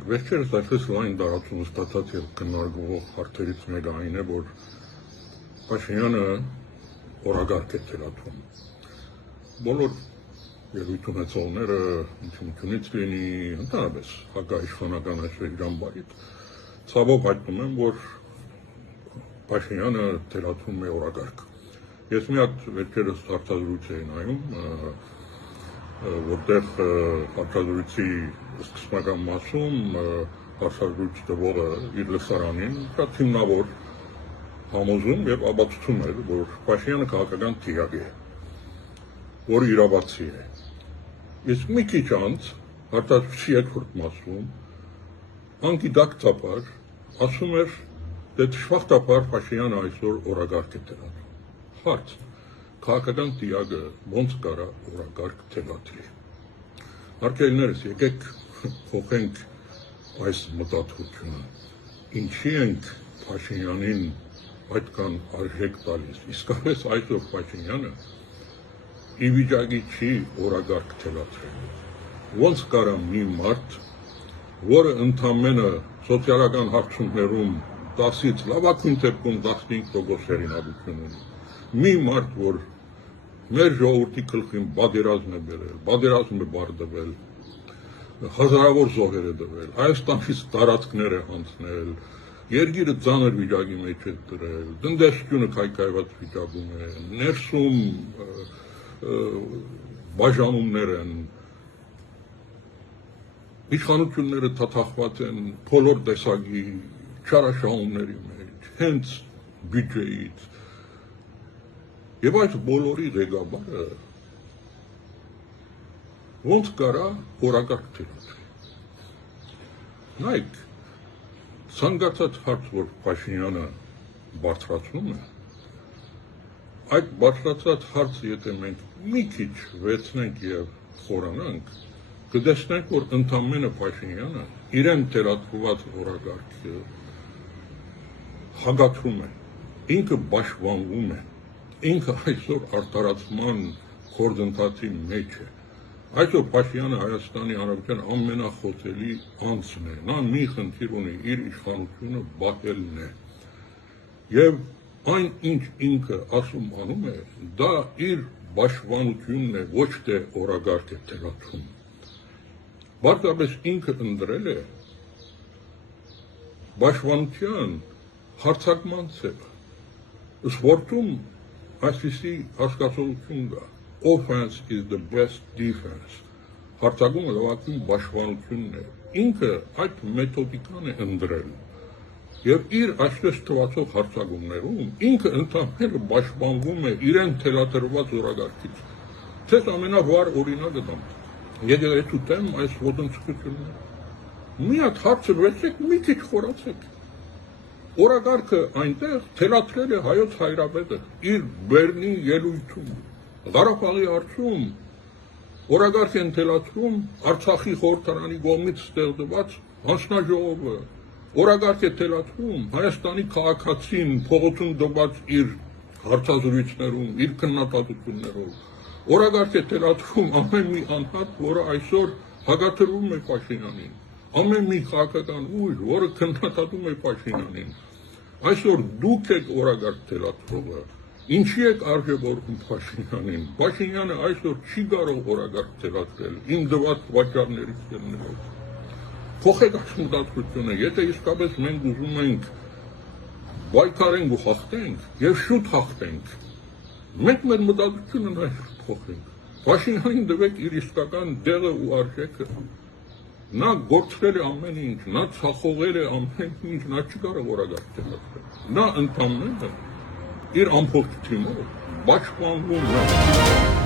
Տեսեք, վերջերս այսպես լայն տարածում ստացած եւ քննարկվող հարցերից մեկը այն է, որ Փաշինյանը օրագարկ է թելաթվում։ Բոլոր ելույթ ունեցողները ընդունությունից լինի, ընդհանրապես հակաիշխանական այսպես իրավաբանիք ցավոք հայտնում են, որ Փաշինյանը թելաթվում է օրագարկ։ Ես մի հատ վերջերս հարցազրույց էի նայում, որտեղ հարցազրույցի սկզբնական մասում հարցազրույց տվողը իր լսարանին շատ հիմնավոր համոզում եւ ապացուցում էր, որ Փաշինյանը քաղաքական թիակ է, որը իրավացի է։ Իսկ մի քիչ անց հարցազրույցի երկրորդ մասում անկիդակտաբար ասում էր, թե դժբախտաբար Փաշինյանը այսօր օրագարկ է թելաթվում։ Հարց. քաղաքական տիագը ոնց կարա օրագարկ թելաթվի։ Արկելներս, եկեք փոխենք այս մտածողությունը։ Ինչի ենք Փաշինյանին այդքան արժեք տալիս։ Իսկապես այսօր Փաշինյանը ի վիճակի չի օրագարկ թելաթվել։ Ոնց կարա մի մարդ, որը ընդամենը սոցիալական հարցումներում 10-ից լավագույն դեպքում 15% հեղինակություն ունի, մի մարդ, որ մեր ժողովրդի գլխին պատերազմ է բերել, պատերազմ է բարձվել, հազարավոր զոհեր է տվել, Հայաստանից տարածքներ է հանձնել, երկիրը ծանր վիճակի մեջ է դրել, տնտեսությունը քայքայված վիճակում է, ներսում բաժանումներ են, իշխանությունները թաթախված են բոլոր տեսակի չարաշահումների մեջ, հենց բյուջեից։ Եվ այս բոլորի ղեկավարը ոնց կարա օրագարկ թելաթվի։ Նայեք, ցանկացած հարց, որ Փաշինյանը բարձրացնում է, այդ բարձրացած հարցը, եթե մենք մի քիչ վերցնենք եւ խորանանք, կտեսնենք, որ ընդամենը Փաշինյանը իրեն թելաթված օրագարքը հագացում է, ինքը պաշտպանվում է, ինքը այսօր արտարացման գործընթացի մեջ է։ Այսօր Փաշինյանը Հայաստանի Հանրապետության ամենախոցելի անձն է, նա մի խնդիր ունի, իր իշխանությունը բախելն է։ Եվ այն, ինչ ինքը ասում անում է, դա իր պաշտպանությունն է, ոչ թե օրագարկ է թելաթվում։ Բարձրապես ինքը ընտրել է պաշտպանության հարձակման ձևը։ Սպորտում այսպիսի հասկացություն կա. offense is the best defense. Հարձակումը լավագույն պաշտպանությունն է։ Ինքը այդ մեթոդիկան է ընտրել։ Եվ իր այսպես թվացող հարձակումներում ինքը ընդհանրապես պաշտպանվում է իրեն թելադրված օրագարկից։ Ձեզ ամենավառ օրինակը տամ։ Եթե ուտեմ այս ոտնձգությունները։ Մի հատ հարցը վերցեք, մի քիչ խորացեք։ Օրագարքը այնտեղ թելաթրել է հայոց հայրապետը իր Բեռնի ելույթում, Ղարաբաղի հարցում օրագարք են թելաթվում Արցախի խորհրդարանի կողմից ստեղծված հանձնաժողովը, օրագարք է թելաթվում Հայաստանի քաղաքացին փողոցում տված իր հարցազրույցներում, իր քննադատություններով, օրագարք է թելաթվում ամեն մի անհատ, որը այսօր հակադրվում է Փաշինյանին, ամեն մի քաղաքական ուժ, որը քննադատում է Փաշինյանին։ Այսօր դուք եք օրագարկ թելաթվողը, ինչի եք արժևորում Փաշինյանին։ Փաշինյանը այսօր չի կարող օրագարկ թելաթվել իմ դված վաճառներից ելնելով։ Փոխեք այս մտածությունը, եթե իսկապես մենք ուզում ենք պայքարենք ու հաղթենք եւ շուտ հաղթենք, մենք մեր մտածությունը նաեւ փոխենք։ Փաշինյանին տվեք իր իսկական դեղը ու արժեքը։ Նա գործել է ամեն ինչ, նա ցախողել է ամեն ինչ, նա չի կարող օրագարկ թելաթվել։ Նա ընդամենը իր ամբողջ թիմով պաշտպանվում է։